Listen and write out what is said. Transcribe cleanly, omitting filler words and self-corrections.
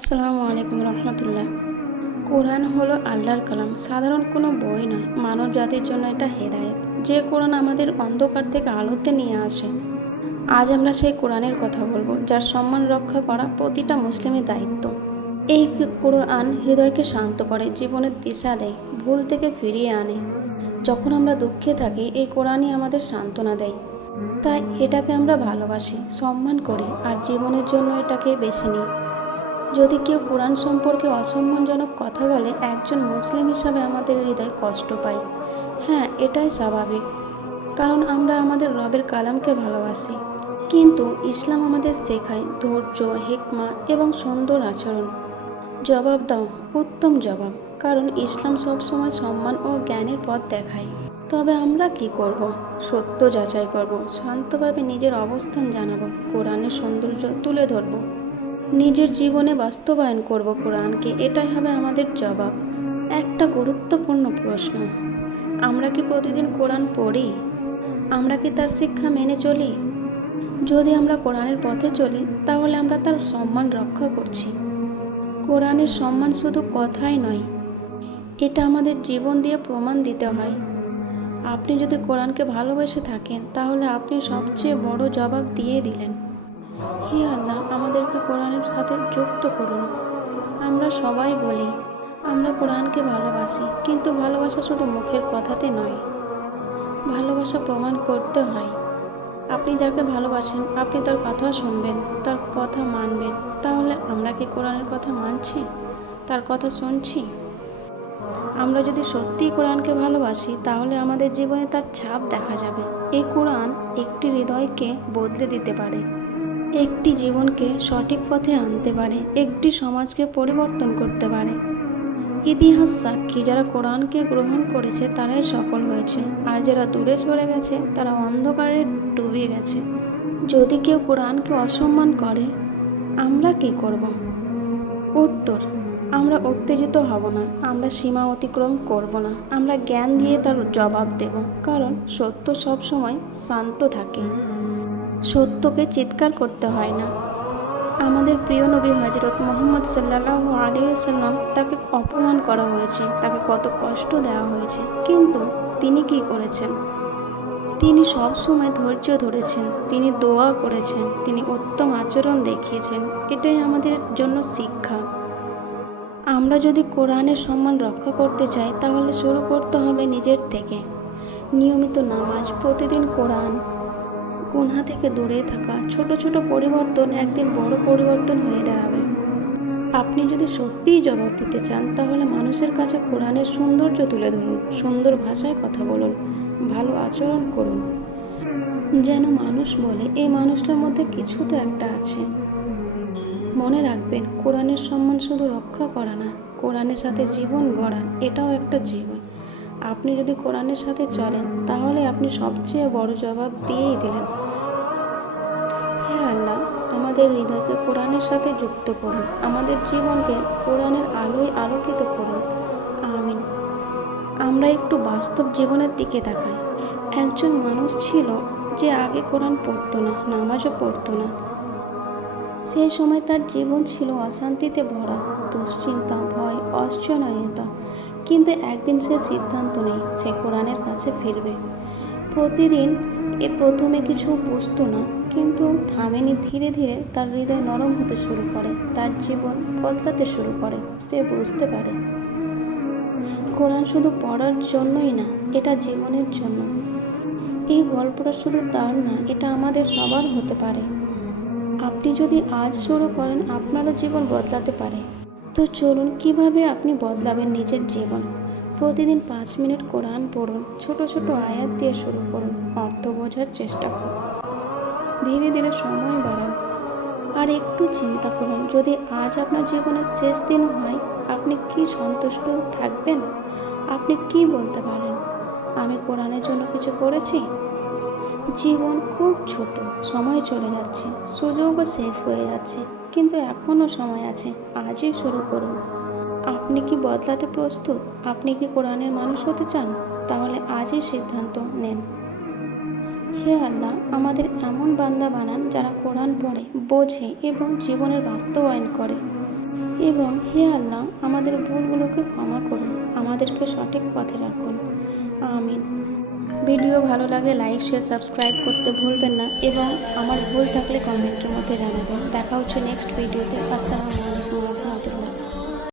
আসসালামু আলাইকুম রহমতুল্লাহ। কোরআন হলো আল্লাহর কালাম, সাধারণ কোনো বই নয়। মানব জাতির জন্য এটা হেদায়েত। যে কোরআন আমাদের অন্ধকার থেকে আলোতে নিয়ে আসে। আজ আমরা সেই কোরআনের কথা বলবো, যার সম্মান রক্ষা করা প্রতিটা মুসলিমের দায়িত্ব। এই কোরআন হৃদয়কে শান্ত করে, জীবনের দিশা দেয়, ভুল থেকে ফিরিয়ে আনে। যখন আমরা দুঃখে থাকি, এই কোরআনই আমাদের সান্ত্বনা দেয়। তাই এটাকে আমরা ভালোবাসি, সম্মান করি আর জীবনের জন্য এটাকে বেছে নিই। যদি কেউ কোরআন সম্পর্কে অসম্মানজনক কথা বলে, একজন মুসলিম হিসাবে আমাদের হৃদয় কষ্ট পায়। হ্যাঁ, এটাই স্বাভাবিক, কারণ আমরা আমাদের রবের কালামকে ভালোবাসি। কিন্তু ইসলাম আমাদের শেখায় ধৈর্য, হিকমা এবং সুন্দর আচরণ। জবাব দাও, উত্তম জবাব, কারণ ইসলাম সবসময় সম্মান ও জ্ঞানের পথ দেখায়। তবে আমরা কি করব? সত্য যাচাই করব, শান্তভাবে নিজের অবস্থান জানাবো, কোরআনের সৌন্দর্য তুলে ধরব, নিজের জীবনে বাস্তবায়ন করব কোরআনকে। এটাই হবে আমাদের জবাব। একটা গুরুত্বপূর্ণ প্রশ্ন: আমরা কি প্রতিদিন কোরআন পড়ি? আমরা কি তার শিক্ষা মেনে চলি? যদি আমরা কোরআনের পথে চলি, তাহলে আমরা তার সম্মান রক্ষা করছি। কোরআনের সম্মান শুধু কথাই নয়, এটা আমাদের জীবন দিয়ে প্রমাণ দিতে হয়। আপনি যদি কোরআনকে ভালোবেসে থাকেন, তাহলে আপনি সবচেয়ে বড় জবাব দিয়ে দিলেন। হে আল্লাহ, আমাদেরকে কোরআনের সাথে যুক্ত করুন। আমরা সবাই বলি আমরা কোরআনকে ভালোবাসি, কিন্তু ভালোবাসা শুধু মুখের কথাতে নয়, ভালোবাসা প্রমাণ করতে হয়। আপনি যাকে ভালোবাসেন, আপনি তার কথা শুনবেন, তার কথা মানবেন। তাহলে আমরা কি কোরআনের কথা মানছি, তার কথা শুনছি? আমরা যদি সত্যিই কোরআনকে ভালোবাসি, তাহলে আমাদের জীবনে তার ছাপ দেখা যাবে। এই কোরআন একটি হৃদয়কে বদলে দিতে পারে, একটি জীবনকে সঠিক পথে আনতে পারে, একটি সমাজকে পরিবর্তন করতে পারে। ইতিহাস সাক্ষী, যারা কোরআনকে গ্রহণ করেছে তারাই সফল হয়েছে, আর যারা দূরে সরে গেছে তারা অন্ধকারে ডুবে গেছে। যদি কেউ কোরআনকে অসম্মান করে, আমরা কি করব? উত্তর: আমরা উত্তেজিত হব না, আমরা সীমা অতিক্রম করব না, আমরা জ্ঞান দিয়ে তার জবাব দেব। কারণ সত্য সবসময় শান্ত থাকে, সত্যকে চিৎকার করতে হয় না। আমাদের প্রিয় নবী হযরত মুহাম্মদ সাল্লাল্লাহু আলাইহি সাল্লাম, তাকে অপমান করা হয়েছে, তাকে কত কষ্ট দেওয়া হয়েছে, কিন্তু তিনি কি করেছেন? তিনি সব সময় ধৈর্য ধরেছেন, তিনি দোয়া করেছেন, তিনি উত্তম আচরণ দেখিয়েছেন। এটাই আমাদের জন্য শিক্ষা। আমরা যদি কোরআনের সম্মান রক্ষা করতে চাই, তাহলে শুরু করতে হবে নিজের থেকে। নিয়মিত নামাজ, প্রতিদিন কোরআন, গুনাহ থেকে দূরে থাকা, ছোট ছোট পরিবর্তন একদিন বড় পরিবর্তন হয়ে দাঁড়াবে। আপনি যদি সত্যিই জবাব দিতে চান, তাহলে মানুষের কাছে কোরআনের সৌন্দর্য তুলে ধরুন, সুন্দর ভাষায় কথা বলুন, ভালো আচরণ করুন, যেন মানুষ বলে এই মানুষটার মধ্যে কিছু তো একটা আছে। মনে রাখবেন, কোরআনের সম্মান শুধু রক্ষা করা না, কোরআনের সাথে জীবন গড়া, এটাও একটা জীবন। আপনি যদি কোরআনের সাথে চলেন, তাহলে আপনি সবচেয়ে বড় জবাব দিয়েই দিলেন। হে আল্লাহ, আমাদের হৃদয়কে কোরআনের সাথে যুক্ত করুন, আমাদের জীবনকে কোরআনের আলোয় আলোকিত করুন। আমিন। আমরা একটু বাস্তব জীবনের দিকে তাকাই। একজন মানুষ ছিল যে আগে কোরআন পড়তো না, নামাজও পড়তো না। সেই সময় তার জীবন ছিল অশান্তিতে ভরা, দুশ্চিন্তা, ভয়, অনিশ্চয়তা। কিন্তু একদিন সে সিদ্ধান্ত নেয় সে কোরআনের কাছে ফিরবে। প্রতিদিন প্রথমে কিছু বুঝতো না, কিন্তু থামেনি। ধীরে ধীরে তার হৃদয় নরম হতে শুরু করে, তার জীবন বদলাতে শুরু করে। সে বুঝতে পারে কোরআন শুধু পড়ার জন্যই না, এটা জীবনের জন্য। এই গল্পটা শুধু তার না, এটা আমাদের সবার হতে পারে। আপনি যদি আজ শুরু করেন, আপনারও জীবন বদলাতে পারে। তো চলুন, কিভাবে আপনি বদলাবেন নিজের জীবন। প্রতিদিন 5 মিনিট কোরআন পড়ুন, ছোট ছোট আয়াত দিয়ে শুরু করুন, অর্থ বোঝার চেষ্টা করুন, ধীরে ধীরে সময় বাড়ান। আর একটু চিন্তা করুন, যদি আজ আপনার জীবনের শেষ দিন হয়, আপনি কি সন্তুষ্ট থাকবেন? আপনি কি বলতে পারেন, আমি কোরআনের জন্য কিছু করেছি? জীবন খুব ছোট, সময় চলে যাচ্ছে, সুযোগও শেষ হয়ে যাচ্ছে, কিন্তু এখনও সময় আছে। আজই শুরু করুন। আপনি কি বদলাতে প্রস্তুত? আপনি কি কোরআনের মানুষ হতে চান? তাহলে আজই সিদ্ধান্ত নেন। হে আল্লাহ, আমাদের এমন বান্দা বানান যারা কোরআন পড়ে, বোঝে এবং জীবনের বাস্তবায়ন করে। এবং হে আল্লাহ, আমাদের ভুলগুলোকে ক্ষমা করুন, আমাদেরকে সঠিক পথে রাখুন। আমিন। ভিডিও ভালো লাগলে লাইক, শেয়ার, সাবস্ক্রাইব করতে ভুলবেন না এবং আমার ভুল থাকলে কমেন্টের মধ্যে জানাবেন। দেখা হচ্ছে নেক্সট ভিডিওতে। আসসালামু আলাইকুম রহমতুল্লাহ।